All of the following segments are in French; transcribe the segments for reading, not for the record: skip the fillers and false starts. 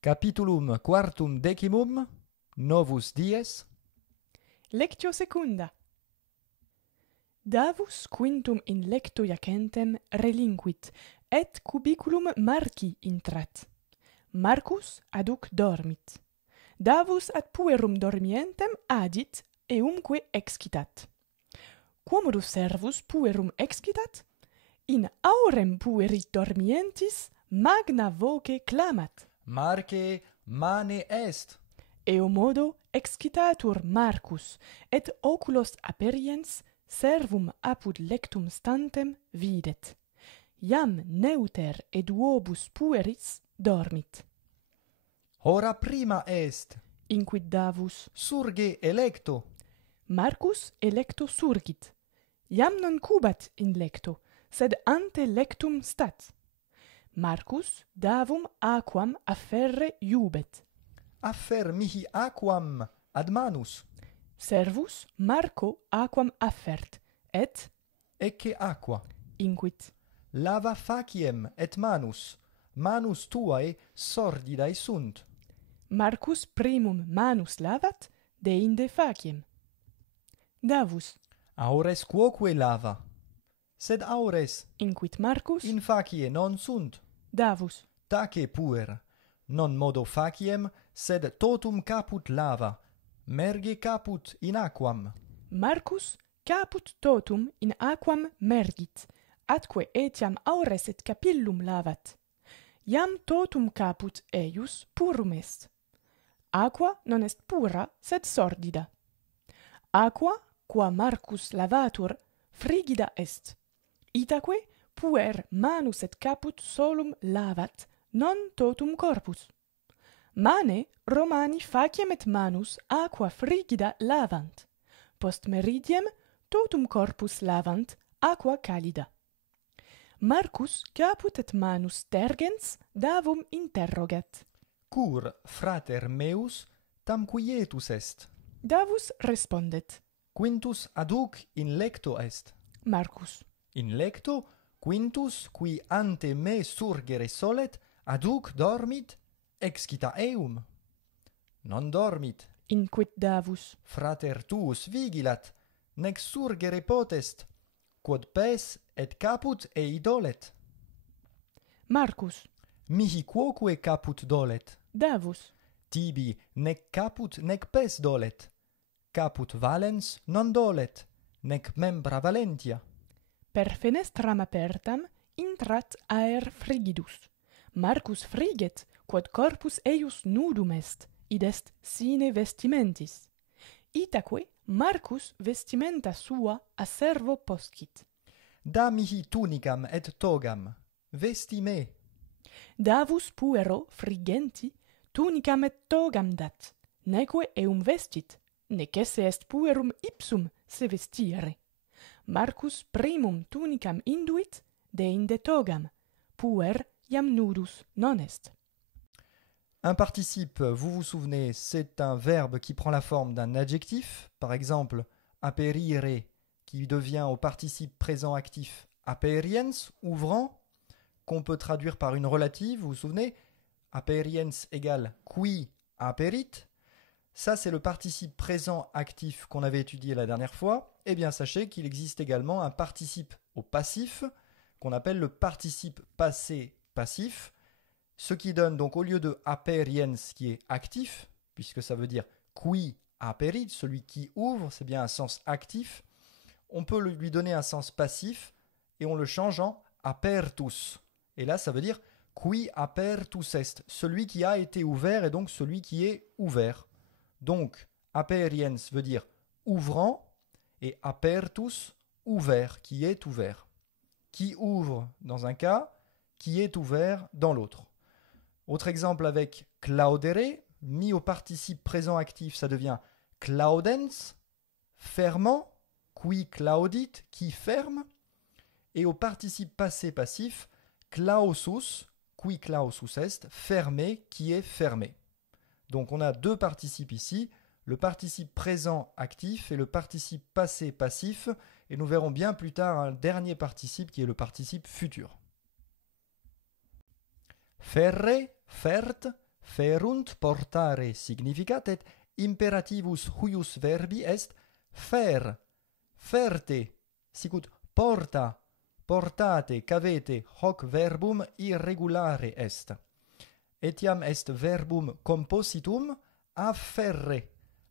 Capitulum quartum decimum, novus dies. Lectio secunda. Davus quintum in lecto iacentem relinquit, et cubiculum Marci intrat. Marcus aduc dormit. Davus ad puerum dormientem agit, eumque excitat. Quomodo servus puerum excitat? In aurem puerit dormientis magna voce clamat. Marce mane est. Eo modo excitatur Marcus, et oculos aperiens servum apud lectum stantem videt. Iam neuter eduobus pueris dormit. Hora prima est. Inquit Davus. Surge electo. Marcus electo surgit. Iam non cubat in lecto, sed ante lectum stat. Marcus Davum aquam afferre iubet. Affer mihi aquam ad manus. Servus Marco aquam affert, et Ecce aqua. inquit. Lava faciem et manus. Manus tuae sordidae sunt. Marcus primum manus lavat, deinde faciem. Davus, Aures quoque lava. Sed aures inquit Marcus. in facie non sunt. Davus, Tace puer. Non modo faciem, sed totum caput lava. Merge caput in aquam. Marcus caput totum in aquam mergit, atque etiam aures et capillum lavat. Iam totum caput eius purum est. Aqua non est pura, sed sordida. Aqua, qua Marcus lavatur, frigida est. Itaque puer manus et caput solum lavat, non totum corpus. Mane Romani faciem et manus aqua frigida lavant. Post meridiem totum corpus lavant aqua calida. Marcus caput et manus tergens Davum interrogat. Cur frater meus tam quietus est. Davus respondet. Quintus aduc in lecto est. Marcus. In lecto quintus qui ante me surgere solet aduc dormit excita eum. Non dormit. Inquit Davus. Frater tuus vigilat, nec surgere potest, quod pes et caput ei dolet. Marcus. Mihi quoque caput dolet. Davus. Tibi nec caput nec pes dolet. Caput valens non dolet, nec membra valentia. Per fenestram apertam intrat aer frigidus. Marcus friget, quod corpus eius nudum est, id est sine vestimentis. Itaque Marcus vestimenta sua a servo poscit. Da mihi tunicam et togam, vesti me. Davus puero frigenti tunicam et togam dat, neque eum vestit, nec esse est puerum ipsum se vestire. Marcus primum tunicam induit, deinde togam, puer iam nudus non est. Un participe, vous vous souvenez, c'est un verbe qui prend la forme d'un adjectif, par exemple aperire, qui devient au participe présent actif aperiens, ouvrant, qu'on peut traduire par une relative, vous vous souvenez, aperiens égale qui aperit. Ça, c'est le participe présent actif qu'on avait étudié la dernière fois. Eh bien, sachez qu'il existe également un participe au passif, qu'on appelle le participe passé passif, ce qui donne donc au lieu de aperiens qui est actif, puisque ça veut dire qui aperit, celui qui ouvre, c'est bien un sens actif, on peut lui donner un sens passif et on le change en apertus. Et là, ça veut dire qui apertus est, celui qui a été ouvert et donc celui qui est ouvert. Donc, aperiens veut dire ouvrant et apertus, ouvert, qui est ouvert. Qui ouvre dans un cas, qui est ouvert dans l'autre. Autre exemple avec claudere, mis au participe présent actif, ça devient claudens, fermant, qui claudit, qui ferme. Et au participe passé passif, clausus, qui clausus est, fermé, qui est fermé. Donc on a deux participes ici, le participe présent actif et le participe passé passif, et nous verrons bien plus tard un dernier participe qui est le participe futur. Ferre, fert, Ferunt portare significat et imperativus huius verbi est fer. Ferte. Sicut porta. Portate, cavete, hoc verbum irregulare est. Etiam est verbum compositum afferre.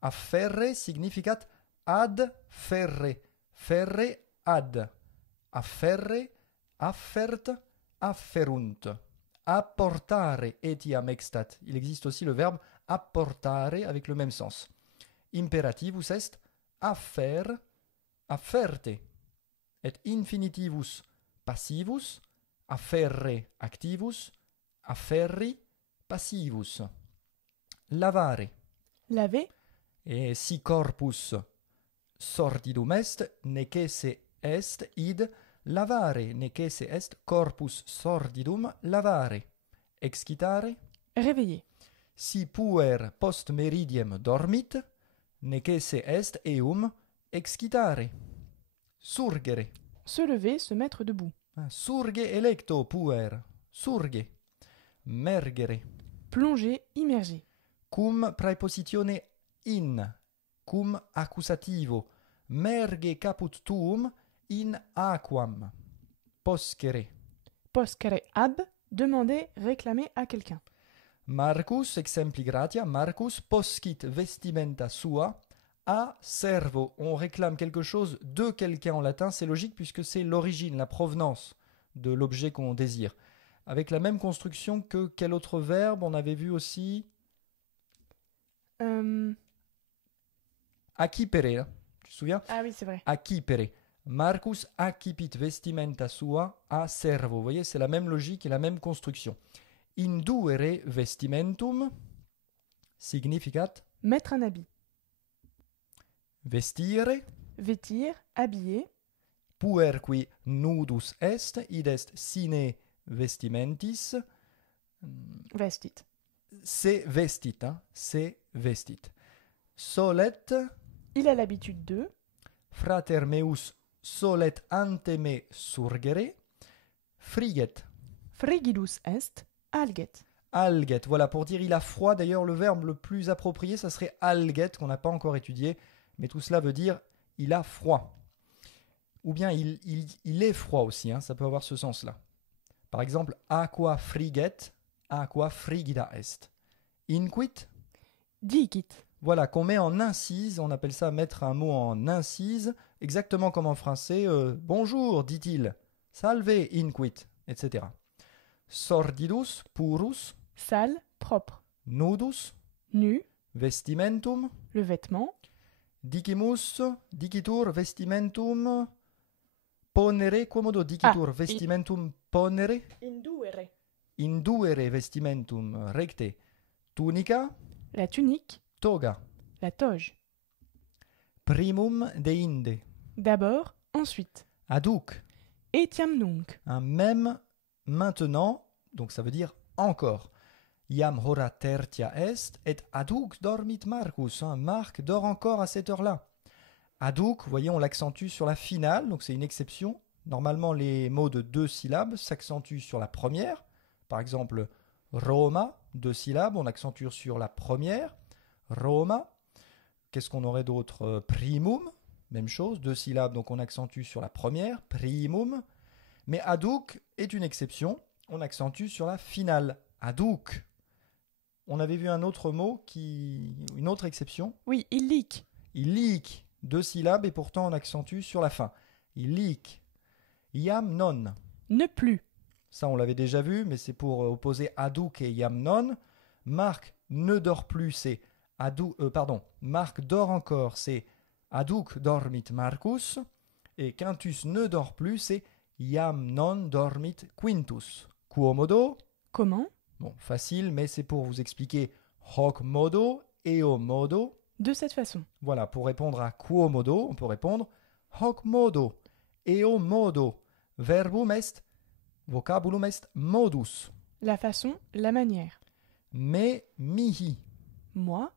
Afferre significat ad ferre. Ferre ad. Afferre, affert, afferunt. Apportare etiam extat. Il existe aussi le verbe apportare avec le même sens. Imperativus est affer, afferte. Et infinitivus passivus, afferre activus, afferri passivus. Lavare. Laver. Et si corpus sordidum est, necesse est id lavare, necesse est corpus sordidum lavare. Excitare. Réveiller. Si puer post meridiem dormit, necesse est eum excitare. Surgere. Se lever, se mettre debout. Surge electo puer. Surge. Mergere. Plonger, immerger. Cum praepositione in. Cum accusativo. Merge caput tuum in aquam. Poscere. Poscere ab, demander, réclamer à quelqu'un. Marcus, exempli gratia, Marcus poscit vestimenta sua a servo. On réclame quelque chose de quelqu'un en latin, c'est logique puisque c'est l'origine, la provenance de l'objet qu'on désire. Avec la même construction que quel autre verbe on avait vu aussi Accipere, hein, tu te souviens? Ah oui, c'est vrai. Accipere. Marcus accipit vestimenta sua a servo. Vous voyez, c'est la même logique et la même construction. Induere vestimentum significat Mettre un habit. vestire, Vêtir, habiller. puerqui nudus est, id est sine vestimentis, Vestit. se vestit, hein, se vestit. Solet, Il a l'habitude de. frater meus solet ante me surgere, friget. Frigidus est. Alget. Alget, voilà, pour dire il a froid. D'ailleurs, le verbe le plus approprié, ça serait alget, qu'on n'a pas encore étudié. Mais tout cela veut dire il a froid. Ou bien il est froid aussi, hein, ça peut avoir ce sens-là. Par exemple, aqua friget, aqua frigida est. Inquit, Dicit. voilà, qu'on met en incise, on appelle ça mettre un mot en incise, exactement comme en français. Bonjour, dit-il. Salve, inquit, etc. Sordidus, purus, Sale, propre. nudus, Nu, vestimentum, le vêtement. dicimus, dicitur vestimentum ponere, quomodo dicitur vestimentum ponere, Induere. induere vestimentum recte, tunica, La tunique. toga, La toge. primum deinde, D'abord, ensuite. aduc, Etiam nunc. un même maintenant, donc ça veut dire encore. Iam hora tertia est, et aduc dormit Marcus. Hein, Marc dort encore à cette heure-là. Aduc, vous voyez, on l'accentue sur la finale, donc c'est une exception. Normalement, les mots de 2 syllabes s'accentuent sur la première. Par exemple, Roma, 2 syllabes, on accentue sur la première. Roma. Qu'est-ce qu'on aurait d'autre? Primum, même chose, 2 syllabes, donc on accentue sur la première. Primum. Mais aduc est une exception, on accentue sur la finale. Aduc. On avait vu un autre mot, une autre exception. Oui, illic. Illic, 2 syllabes et pourtant on accentue sur la fin. Illic. Iam non. Ne plus. Ça on l'avait déjà vu, mais c'est pour opposer aduc et iam non. Marc ne dort plus, c'est Marc dort encore, c'est aduc dormit Marcus. Et Quintus ne dort plus, c'est iam non dormit Quintus. Quomodo. Comment? Bon, facile, mais c'est pour vous expliquer hoc modo, eo modo. De cette façon. Voilà, pour répondre à quomodo, on peut répondre hoc modo, eo modo. Verbum est, vocabulum est modus. La façon, la manière. Me mihi. Moi.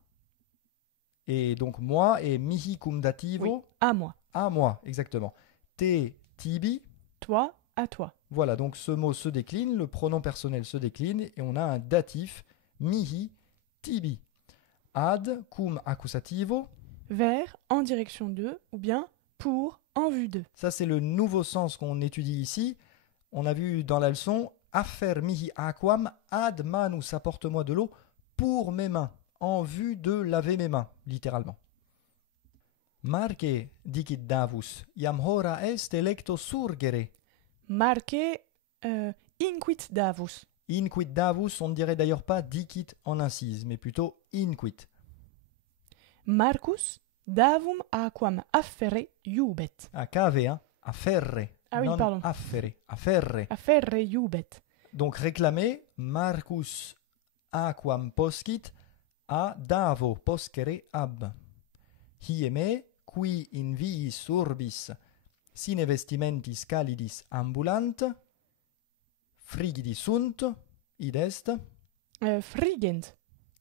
Et donc moi et mihi cum dativo. Oui, à moi. À moi, exactement. Te tibi. Toi, à toi. Voilà, donc ce mot se décline, le pronom personnel se décline et on a un datif mihi tibi. Ad cum accusativo. Vers, en direction de, ou bien pour, en vue de. Ça, c'est le nouveau sens qu'on étudie ici. On a vu dans la leçon affer mihi aquam ad manus, apporte-moi de l'eau pour mes mains, en vue de laver mes mains, littéralement. Marque dicit Davus, iam hora est electo surgere. Marqué inquit Davus. Inquit Davus, on ne dirait d'ailleurs pas dicit en incise, mais plutôt inquit. Marcus davum aquam afferre iubet. À cave, hein, afferre. Ah oui, non pardon. Afferre, afferre. Afferre iubet. Donc réclamer Marcus aquam poscit a Davo poscere ab. Hieme qui in viis urbis sine vestimentis calidis ambulant frigidi sunt id est Frigent.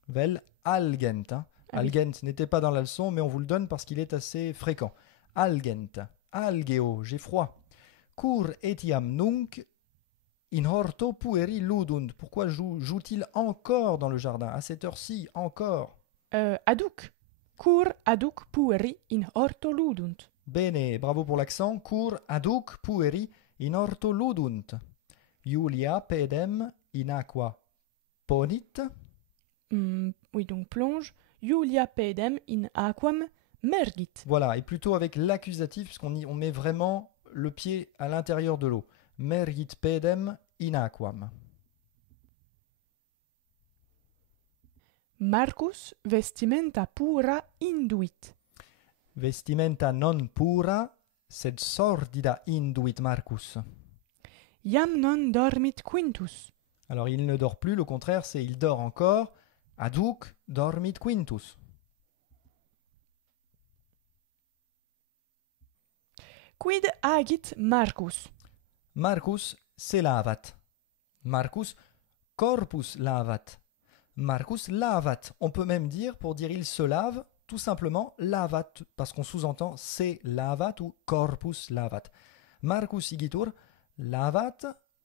vel algent. Hein. Ah oui. Algent n'était pas dans la leçon, mais on vous le donne parce qu'il est assez fréquent. Algent, algeo, j'ai froid. Cur etiam nunc in horto pueri ludunt. Pourquoi joue-t-il encore dans le jardin à cette heure-ci, encore? Aduc. Cur aduc pueri in horto ludunt. Bene, bravo pour l'accent. Cur aduc pueri in horto ludunt. Julia pedem in aqua ponit. Oui, donc plonge. Julia pedem in aquam mergit. Voilà, et plutôt avec l'accusatif, puisqu'on met vraiment le pied à l'intérieur de l'eau. Mergit pedem in aquam. Marcus vestimenta pura induit. Vestimenta non pura, sed sordida induit Marcus. Iam non dormit quintus. Alors il ne dort plus, le contraire c'est il dort encore. Aduc dormit quintus. Quid agit Marcus? Marcus se lavat. Marcus corpus lavat. Marcus lavat. On peut même dire, pour dire il se lave, tout simplement lavat, parce qu'on sous-entend se lavat ou corpus lavat. Marcus igitur lavat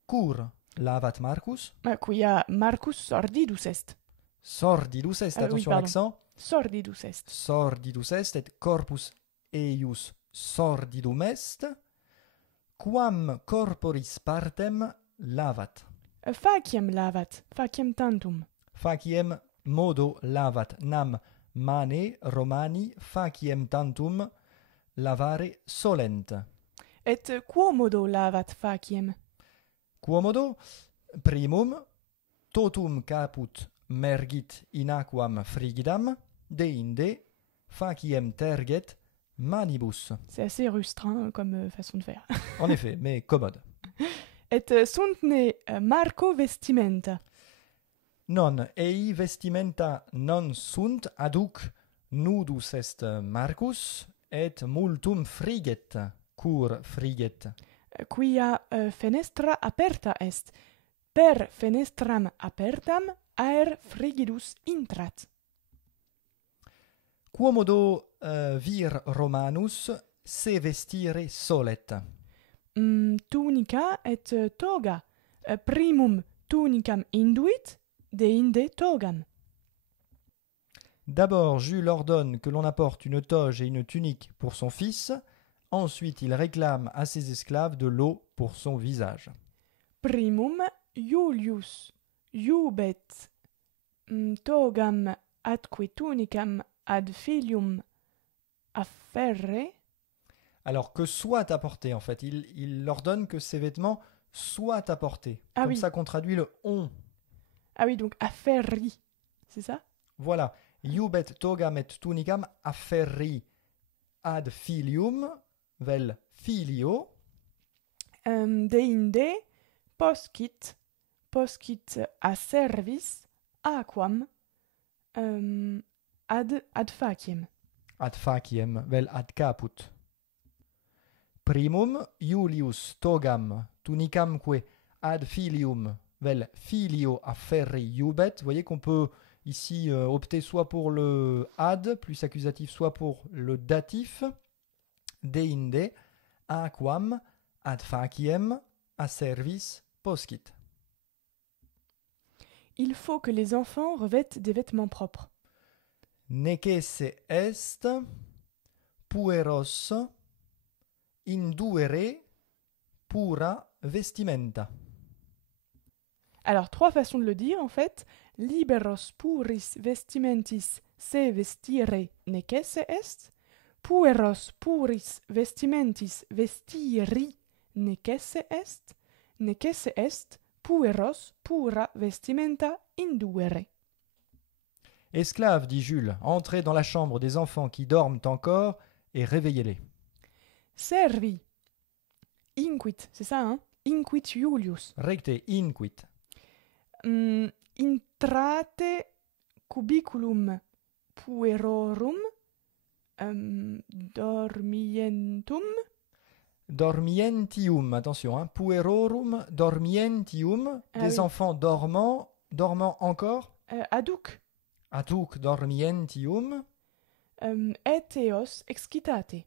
cur. Lavat Marcus. Quia Marcus sordidus est. Sordidus est, Oui, attention pardon. l'accent. Sordidus est. Sordidus est et corpus eius sordidum est. Quam corporis partem lavat. Faciem lavat, faciem tantum. Faciem modo lavat. Nam mane Romani faciem tantum lavare solent. Et quomodo lavat faciem? Quomodo primum totum caput mergit in aquam frigidam, deinde faciem terget manibus. C'est assez rustreint comme façon de faire. En effet, mais commode. Et sunt ne Marco vestimenta. Non, ei vestimenta non sunt, aduc nudus est Marcus, et multum friget, cur friget. Quia fenestra aperta est. Per fenestram apertam aer frigidus intrat. Quomodo vir Romanus se vestire solet. Tunica et toga. Primum tunicam induit, deinde togam. D'abord, Jules ordonne que l'on apporte une toge et une tunique pour son fils. Ensuite, il réclame à ses esclaves de l'eau pour son visage. Primum Iulius iubet togam atque tunicam ad filium afferre. Alors que soit apporté, en fait. Il ordonne que ces vêtements soient apportés. Ah Comme oui. ça qu'on traduit le on. Ah oui, donc afferri, c'est ça? Voilà. Iubet togam et tunicam afferri ad filium vel filio. Deinde poscit a servis aquam ad faciem. Ad faciem vel ad caput. Primum Iulius togam tunicamque ad filium vel filio afferri iubet. Vous voyez qu'on peut ici opter soit pour le ad plus accusatif, soit pour le datif. Deinde aquam ad faciem a servis poscit. Il faut que les enfants revêtent des vêtements propres. Necesse est pueros induere pura vestimenta. Alors, 3 façons de le dire en fait. Liberos puris vestimentis se vestire necesse est. Pueros puris vestimentis vestiri necesse est. Necesse est pueros pura vestimenta induere. Esclave, dit Jules, entrez dans la chambre des enfants qui dorment encore et réveillez-les. Servi. Inquit, c'est ça, hein? Inquit Julius. Recte inquit. Intrate cubiculum puerorum dormientum. Dormientium, attention, hein, puerorum dormientium, des oui. enfants dormant encore. Aduc. Aduc dormientium. Eteos excitate.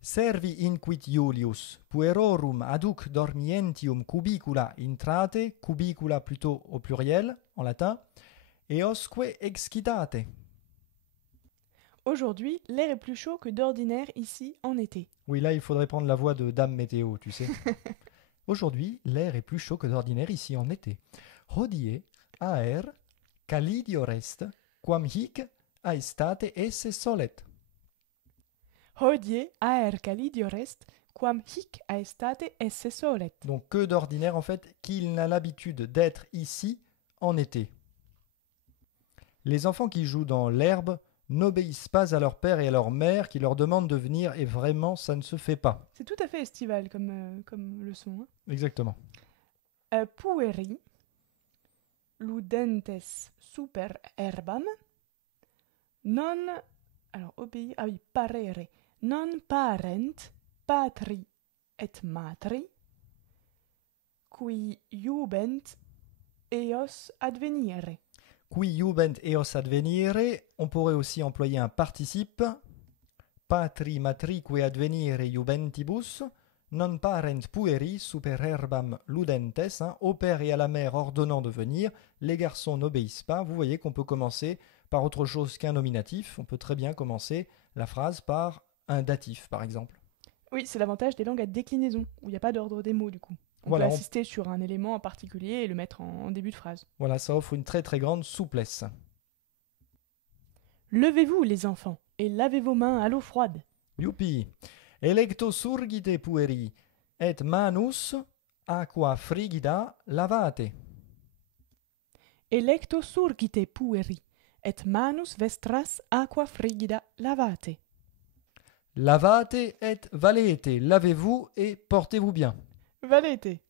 Servi inquit Iulius, puerorum aduc dormientium cubicula intrate, cubicula plutôt au pluriel, en latin, eosque excitate. Aujourd'hui, l'air est plus chaud que d'ordinaire ici en été. Oui, là, il faudrait prendre la voix de Dame Météo, tu sais. Aujourd'hui, l'air est plus chaud que d'ordinaire ici en été. Hodie aer calidio rest, quam hic aestate esse solet. Hodie aer calidio rest, quam hic aestate esse solet. Donc que d'ordinaire en fait qu'il n'a l'habitude d'être ici en été. Les enfants qui jouent dans l'herbe n'obéissent pas à leur père et à leur mère qui leur demandent de venir et vraiment ça ne se fait pas. C'est tout à fait estival comme leçon. Hein. Exactement. Pueri ludentes super herbam non alors obéir ah oui parere non parent patri et matri qui jubent eos advenire. Qui jubent eos advenire, on pourrait aussi employer un participe. Patri matrique advenire jubentibus, non parent pueri super herbam ludentes, hein, au père et à la mère ordonnant de venir, les garçons n'obéissent pas. Vous voyez qu'on peut commencer par autre chose qu'un nominatif. On peut très bien commencer la phrase par un datif, par exemple. Oui, c'est l'avantage des langues à déclinaison, où il n'y a pas d'ordre des mots du coup. On Voilà, peut insister sur un élément en particulier et le mettre en début de phrase. Voilà, ça offre une très très grande souplesse. Levez-vous les enfants et lavez vos mains à l'eau froide. Youpi! Electo surgite pueri, et manus aqua frigida lavate. Electo surgite pueri, et manus vestras aqua frigida lavate. Lavate et valete, lavez-vous et portez-vous bien. Valete.